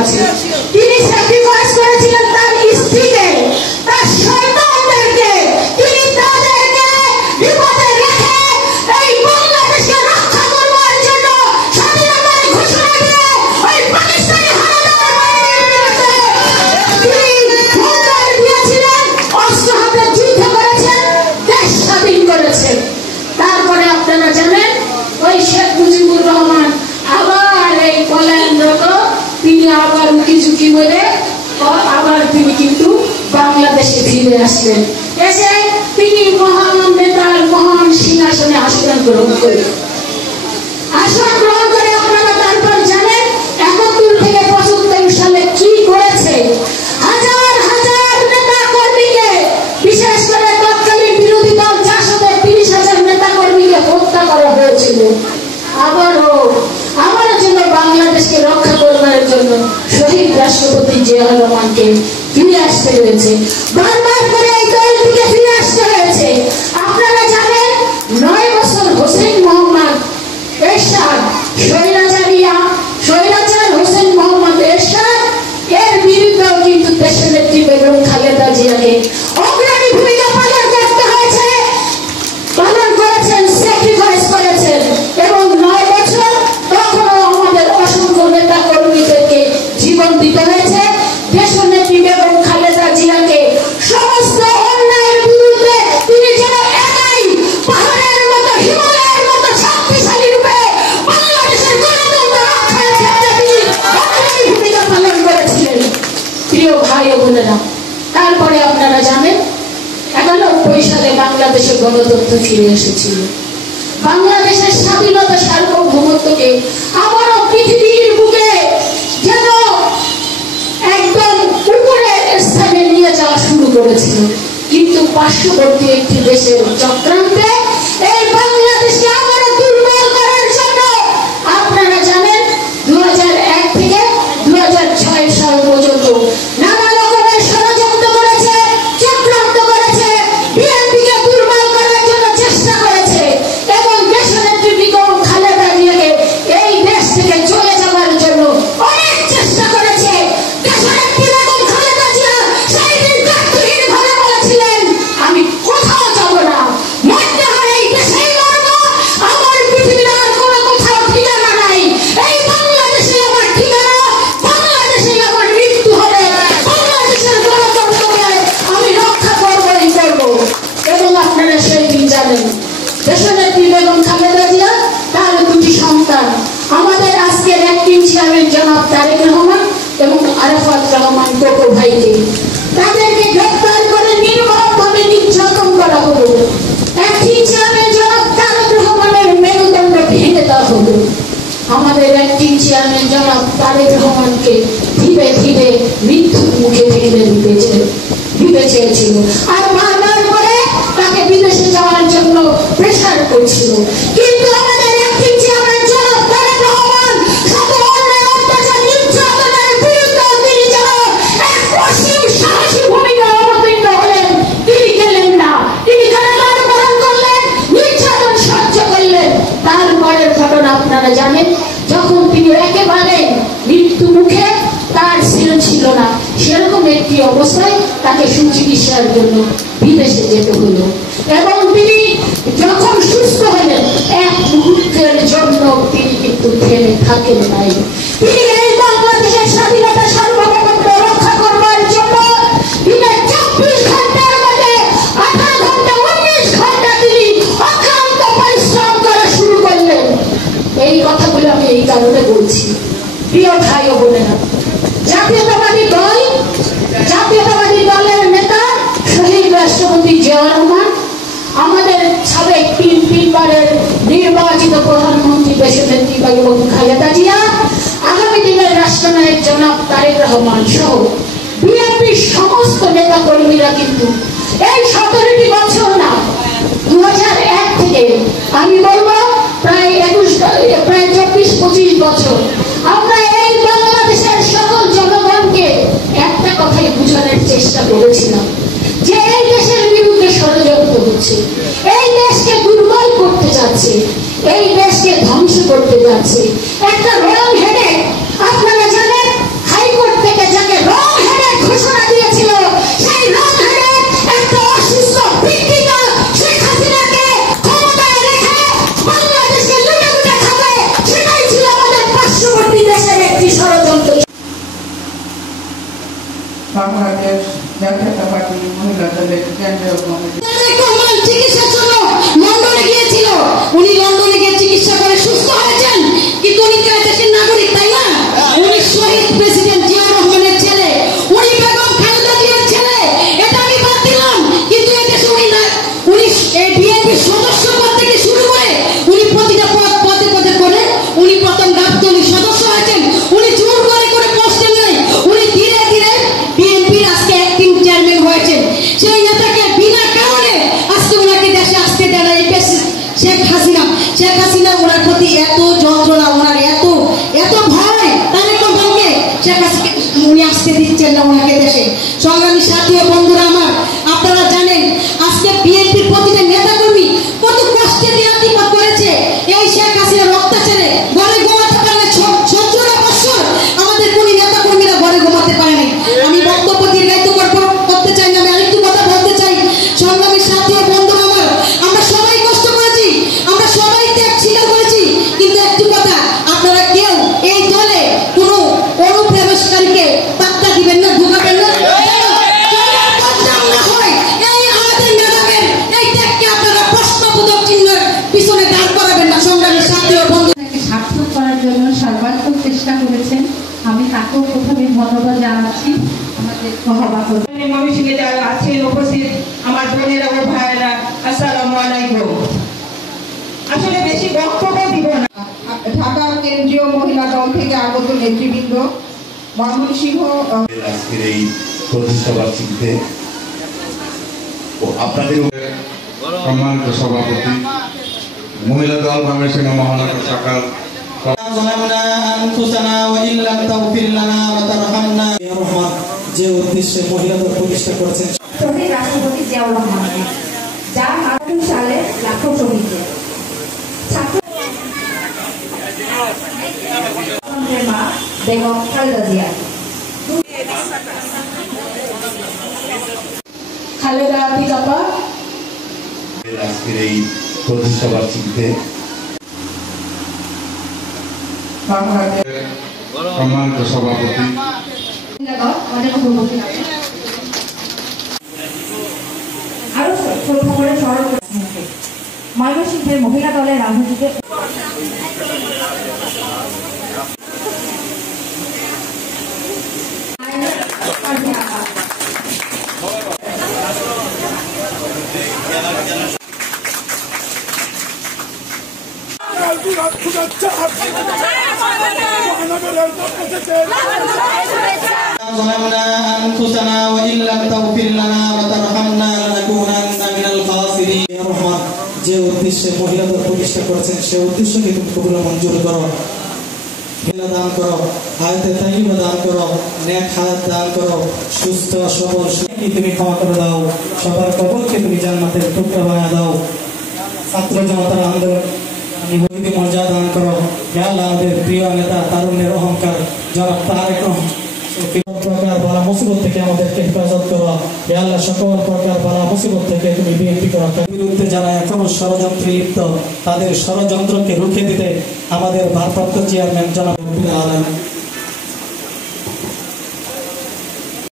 আছে। তিনি স্যাক্রিফাইস করেছিলেন তার স্ত্রীকে, তার সন্তানদেরকে, তিনি তাদেরকে বিপদে রেখে এই বাংলাদেশকে রক্ষা করবার জন্য স্বাধীনতার ঘোষণা দিয়ে ওই পাকিস্তানি তিনি হুঙ্কার দিয়েছিলেন, অস্ত্র হাতে যুদ্ধ করেছেন, দেশ স্বাধীন করেছেন। তারপরে আপনারা জানেন ওই শেখ মুজিবুর রহমান আবার এই পলায়নরত, তিনি আবার উকি ঝুঁকি মেরে আবার তিনি কিন্তু বাংলাদেশে ফিরে আসলেন। এসে তিনি মহান নেতার মহান সিংহাসনে আসন গ্রহণ করেন। আসন গ্রহণ করে আপনারা তারপর জানেন 71 থেকে 75 সালে কি করেছে। হাজার হাজার নেতা কর্মীকে, বিশেষ করে তৎকালীন বিরোধী দল জাসদের 30,000 নেতা কর্মীকে হত্যা করা হয়েছিল। আবারও জন্য বাংলাদেশকে রক্ষা করবার জন্য শহীদ রাষ্ট্রপতি জিয়াউর রহমানকে ফিরে আসতে হয়েছে। বারবার করে এই দল থেকে ফিরে আসতে হয়েছে। আপনারা জানেন 9 বছর হোসেন মোহাম্মদ এরশাদ, স্বৈরাচার হোসেন মোহাম্মদ এরশাদ এর বিরুদ্ধেও কিন্তু দেশনেত্রী বেগম খালেদা জিয়াকে অগ্রণী ভূমিকা পালন করতে হয়েছে, পালন করেছেন, স্যাক্রিফাইস করেছেন। এবং 9 বছর তখনও আমাদের অসংখ্য নেতা কর্মীদেরকে জীবন দিতে হয়েছে। দেশনেত্রী বেগম খালেদা জিয়াকে সমস্ত অন্যায়ের বিরুদ্ধে তিনি যেন একাই পাহাড়ের মতো, হিমালয়ের মতো শক্তিশালী রূপে বাংলাদেশের গণতন্ত্র রক্ষার ক্ষেত্রে তিনি অগ্রণী ভূমিকা পালন করেছিলেন। প্রিয় ভাই ও বোনেরা, তারপরে আপনারা জানেন 91 সালে বাংলাদেশে গণতন্ত্র ফিরে এসেছিল। বাংলাদেশের স্বাধীনতা সার্বভৌমত্বকে আবারও পৃথিবীর বুকে যেন একদম উপরের স্থানে নিয়ে যাওয়া শুরু করেছিল। কিন্তু পার্শ্ববর্তী একটি দেশের চক্রান্তে এই বাংলাদেশকে আবারও দুর্বল করার জন্য আপনারা জানেন 2001 থেকে 2006 সাল পর্যন্ত নানা রকমের ষড়যন্ত্র করেছে, চক্রান্ত করেছে, বিএনপিকে দুর্বল করার জন্য চেষ্টা করেছে এবং দেশনেত্রী বেগম খালেদা জিয়াকে এই দেশ থেকে চলে যাওয়ার জন্য অনেক চেষ্টা করেছে। দেশনেত্রী বেগম খালেদা জিয়া সেই দিন কার্যহীনভাবে বলেছিলেন, আমি কোথাও যাব না, মরতে হয় এই দেশেই মরব, আমার পৃথিবীর আর কোনো কোথাও ঠিকানা নাই, এই বাংলাদেশে আমার ঠিকানা, বাংলাদেশে আমার মৃত্যু হবে, বাংলাদেশের গণতন্ত্রকে আমি রক্ষা করবই করব। এবং আপনারা সেই দিন জানেন দেশনেত্রী বেগম খালেদা জিয়া তার 2টি সন্তান, আমাদের আজকের অ্যাক্টিং চেয়ারম্যান জনাব তারেক রহমান এবং আরাফাত রহমান কোকো ভাইকে, তাদেরকে গ্রেফতার করে নির্মমভাবে নির্যাতন করা হলো। অ্যাক্টিং চেয়ারম্যান জনাব তারেক রহমানের মেরুদণ্ড ভেঙে দেওয়া হলো। আমাদের অ্যাক্টিং চেয়ারম্যান জনাব তারেক রহমানকে ধীরে ধীরে মৃত্যুর মুখে ঠেলে দিতে চেয়েছিল আর বারবার করে তাকে বিদেশে যাওয়ার জন্য প্রেসার করছিল। কিন্তু আমাদের অ্যাক্টিং চেয়ারম্যান জনাব তারেক রহমান শত অন্যায় অত্যাচার নির্যাতনের বিরুদ্ধে তিনি যেন এক অসীম সাহসী ভূমিকা অবতীর্ণ হলেন। তিনি গেলেন না, তিনি কারাগার বরণ করলেন, নির্যাতন সহ্য করলেন। তারপরের ঘটনা আপনারা জানেন, যখন তিনি একেবারে মৃত্যু মুখে, তার ছিল না সেরকম একটি অবস্থায় তাকে সুচিকিৎসার জন্য বিদেশে যেতে হলো এবং তিনি যখন সুস্থ হলেন এক মুহূর্তের জন্য তিনি কিন্তু থেমে থাকেন নাই। তিনি এই বাংলাদেশের স্বাধীনতা সার্বভৌমত্ব রক্ষা করবার জন্য দিনের 24 ঘন্টার মধ্যে 18 ঘন্টা 19 ঘন্টা তিনি অক্লান্ত পরিশ্রম করা শুরু করলেন। এই কথাগুলো আমি এই কারণে বলছি, প্রিয় ভাই ও বোনেরা, জাতীয়তাবাদী দলের নেতা শহীদ রাষ্ট্রপতি জিয়াউর রহমান, আমাদের সাবেক 3বারের নির্বাচিত প্রধানমন্ত্রী দেশনেত্রী বেগম খালেদা জিয়া, আগামী দিনের রাষ্ট্রনায়ক জনাব তারেক রহমান সহ বিএনপির সমস্ত নেতা কর্মীরা কিন্তু এই 17টি বছর না, 2001 থেকে আমি বলবো প্রায় 24-25 বছর আমরা এই বাংলাদেশের সকল জনগণকে একটা কথাই বোঝানোর চেষ্টা করেছিলাম যে এই দেশের বিরুদ্ধে ষড়যন্ত্র হচ্ছে, এই দেশকে দুর্বল করতে যাচ্ছে, এই দেশকে ধ্বংস করতে যাচ্ছে। একটা রং হেডে আপনারা জানেন হাই শেখ হাসিনা ওনার প্রতি এত যন্ত্রণা, ওনার এত এত ভয়, তারেক রহমানকে শেখ হাসিনা উনি আসতে দিচ্ছেন না ওনাকে দেশে। সংগ্রামী সাথী ও বন্ধুরা আমার, আপনারা জানেন আজকে বিএনপির প্রতিটা নেতাকর্মী কত কষ্টে দিনাতিপাত করেছে এই শেখ হাসিনার অত্যাচারে। ঘরে ঘুমাতে পারলে 17 বছর আমাদের কোন নেতাকর্মীরা ঘরে ঘুমাতে পারেনি। আমি বক্তব্য দীর্ঘায়িত করতে চাই না, আমি আরেকটু কথা বলতে চাই। সংগ্রামী সাথী ও বন্ধুরা আমার, আমরা সবাই কষ্ট করেছি, আমরা সবাই ত্যাগ স্বীকার করেছি, কিন্তু একটি কথা, আপনারা কেউ এই দলে কোনো অনুপ্রবেশকারীকে পাত্তা দিবেন না, ঢুকাবেন না। সর্বাত্মক চেষ্টা করেছেন, আমি তাকেও প্রথমে ধন্যবাদ জানাচ্ছি। আমাদের ময়মনসিংহে যারা আছেন উপস্থিত আমার বোনেরা ও ভাইয়েরা, আসসালামু আলাইকুম। আসলে বেশি বক্তব্য দিব না। ঢাকা কেন্দ্রীয় মহিলা দল থেকে আগত নেতৃবৃন্দ, ময়মনসিংহ আজকের এই প্রতিষ্ঠা বার্ষিকীতে আপনাদের সম্মানিত সভাপতি, মহিলা দল ময়মনসিংহ মহানগর শাখার যে উদ্দেশ্যে মহিলাদের প্রতিষ্ঠা করেছেন শহীদ রাষ্ট্রপতি জিয়াউর রহমান, যার ২৮ সালে লাখো শহীদদের মা বেগম খালেদা জিয়া। খালেদা আতিকাপা আজকের এই প্রতিষ্ঠা বার্ষিকীতে সম্মানিত সভাপতি, আরো ছোট করে স্মরণ ময়মনসিংহের মহিলা দলের রাজনীতিতে যে উদ্দেশ্যে মহিলাদের প্রতিষ্ঠা করেছেন সে উদ্দেশ্যকে তুমি কবুল মঞ্জুর করো। দান করো, হায়াতে তাইয়্যিবা দান করো, নেক হায়াত দান করো, সুস্থ সবল তুমি ক্ষমা করে দাও, সবার কবরকে তুমি জান্নাতের টুকরা বানিয়ে দাও। ছাত্র জনতার আন্দোলন নিবন্ধি মর্যাদা দান করো। ইয়া আল্লাহ, আমাদের প্রিয় নেতা তারুণ্যের অহংকার জনাব তারেক রহমান প্রকার বালা মুসিবত থেকে আমাদেরকে হেফাজত করো। ইয়া আল্লাহ, সকল প্রকার বালা মুসিবত থেকে তুমি বিরতি করো। বিরুদ্ধে যারা এখনো ষড়যন্ত্রে লিপ্ত তাদের ষড়যন্ত্রকে রুখে দিতে আমাদের ভারপ্রাপ্ত চেয়ারম্যান জনাব